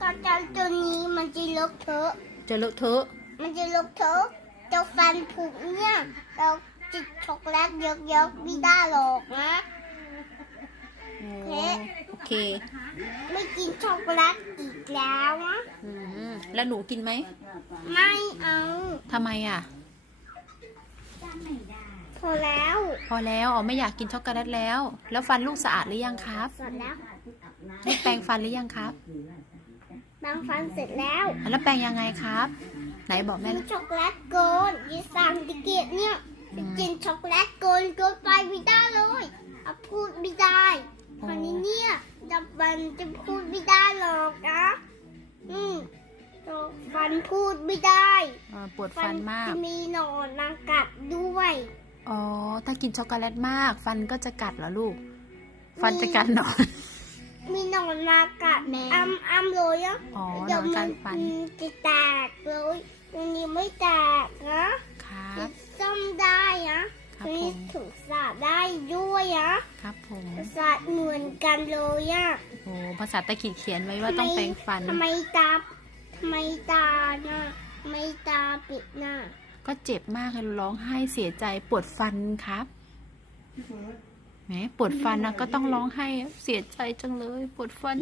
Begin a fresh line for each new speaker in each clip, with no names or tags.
กระจังตัวนี้มันจะเลอะเทอะ
จะเลอะเทอะ
มันจะเลอะเทอะเจ้าฟันผุเนี่ยเราจิตช็อกโกแลตเยอะๆไม่ได้หรอกนะ
โอ้
เอ๊ะ
โอเค
ไม่กินช็อกโกแลตอีกแล้วนะ
อืมแล้วหนูกินไหม
ไม่เอา
ทำไมอะ
พอแล้ว
พอแล้วอ๋อไม่อยากกินช็อกโกแลตแล้ว แล้วฟันลูกสะอาดหรือยังครับ
เสร็จแล้ว
ลูกแปรงฟันหรือยังครับ
บางฟันเสร็จแล้ว
อะแล้วแปรงยังไงครับ ไหนบอกแม่
กิน
ลูก
ช็อกโกแลตโกนยีสั่งติเกียเนี่ยจะกินช็อกโกแลตโกนเกินไปไม่ได้เลยเอาพูดไม่ได้ตอนนี้เนี่ยจะฟันจะพูดไม่ได้หรอกนะอืมตัวฟันพูดไม่ได้
เอ่อปวดฟันมาก
จะมีหนอนมากัดด้วย
อ๋อ ถ้ากินช็อกโกแลตมาก ฟันก็จะกัดเหรอลูก ฟันจะกัดหนอน
มีหนอนมากัดอ้ำอ้ำเลยอะ
อ๋อ
เดี๋ยว
หนอนกั
มัน
ดฟัน
จะแตกเลยตรงนี้ไม่แตกนะครับซ่อมได้นะครับตรงนี้
ผม
ถูกสาดได้ด้วยนะครับ
ผม
สาดเหมือนกันเลยอะ
โอ้ภาษาตะขีดเขียนไว้ว่าต้องแปรงฟัน
ทำไมตาทำไมตาน่ะทำไมตาปิดน่ะ
ก็เจ็บมากเลยร้องไห้เสียใจปวดฟันครับแหมปวดฟันนะก็ต้องร้องไห้เสียใจจังเลย ปวดฟัน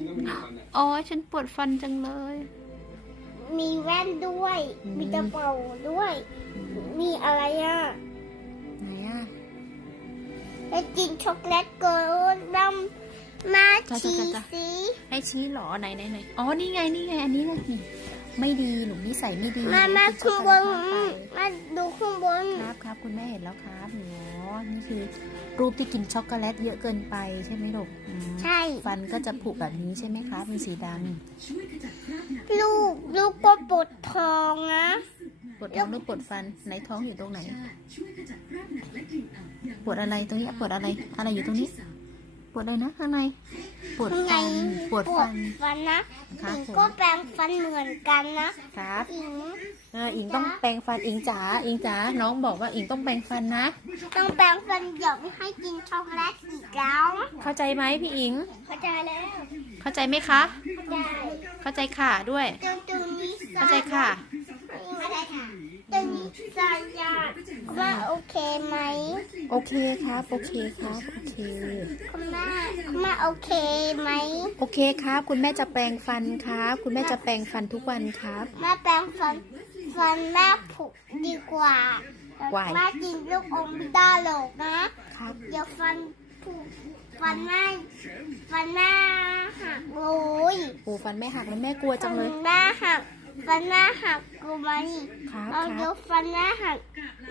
อ๋อฉันปวดฟันจังเลย
มีแว่นด้วย
อืม
มีกระเป๋าด้วย มีอะไรอะ
ไหนอะ
แล้วกินช็อกโกแลตโกลดำมา
จ้ะ
ชี
จ้ะจ้ะ
สี
ให้ชี้เหรอไหนไหนไหนอ๋อนี่ไงนี่ไงอันนี้ไงนี่ไม่ดีหนูนิสัยไม่ดี
มามา
กิ
ข้างบน
ช็อกโกแลตมากไป
มาดูข้างบน
ครับครับคุณแม่เห็นแล้วครับโอ้นี่คือ รูปที่กินช็อกโกแลตเยอะเกินไปใช่ไหมลูกอืม
ใช่
ฟันก็จะผุแบบนี้ใช่ไหมครับมีสีด
ลูกลูกก็ปวดท้องนะำ
ปวดท้องหรือปวดฟันไหนท้องอยู่ตรงไหน ปวดอะไรตรงนี้ปวดอะไร อะไรอยู่ตรงนี้ ปวดอะไรนะข้างในปวด
ข้างใน
ฟันปวดฟัน
ฟันนะครับอิง
ผม
ก็แปรงฟันเหมือนกันนะครับอิง
เอออิงต้องแปรงฟันอิงจ๋าอิงจ๋าน้องบอกว่าอิงต้องแปรงฟันนะ
ต้องแปรงฟันอย่าไม่ให้กินช็อกโกแลตอีกแล้ว
เข้าใจไหมพี่อิง
เข้าใจแล้ว
เข้าใจไหมคะ
ได้
เข้าใจค่ะด้วย
ตัวตัวนี้
เข้าใจค่ะ
เข้าใจค่ะตัวนี้สายยา ว่าโอเคไหม
โอเคครับ โอเคครับ โอเค
คุณแม่คุณแม่โอเคไหม
โอเคครับ คุณแม่จะแปรงฟันครับ คุณแม่จะแปรงฟันทุกวันครับ
แม่แปรงฟันฟันแม่ผุดีกว่า
Why?
แม่กินลูกอมไม่ได้หรอกนะ
ครับ
เดี๋ยวฟันผุฟันแม่ฟันแม่หักเลย
โอ้ฟันแม่หักแล้วแม่กลัวจังเลย
ฟันแม่หัก ฟันแม่หักกูไหม
ครับ
เอา
ค
เดี๋
รั
ยว
บ
ฟันแม่หัก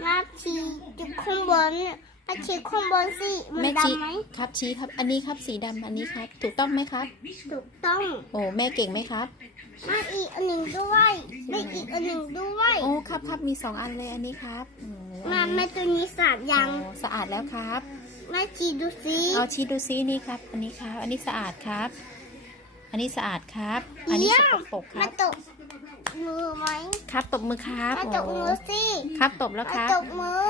แม่ชีจุดข้างบนแม่ชีข้างบนสิมัน
แม่ชี้
ดำไหม
ครับชี้ครับ อันนี้ครับสีดำอันนี้ครับ ถูกต้องไหมครับ
ถูกต้อง
โอ้แม่เก่งไหมครับ
มาอีกอันหนึ่งด้วยไม่อีกอันหนึ่งด้วย
โอ้ครับครับมีสองอันเลยอันนี้ครับโอ้
มา
อัน
แม่
นี้
ตัวนี้สาดยัง
โอ้สะอาดแล้วครับ
แม่ชีดูสิ
เอาชี้ดูซินี่ครับ อันนี้ครับ อันนี้สะอาดครับ อันนี้สะอาดครับ อันนี้สกปรกค
มา
รับ
ตบ มือไหม
ครับตบมือครับ
มา
โอ้
ตบมือสิ
ครับตบแล้ว
มา
ครับ
ตบมือ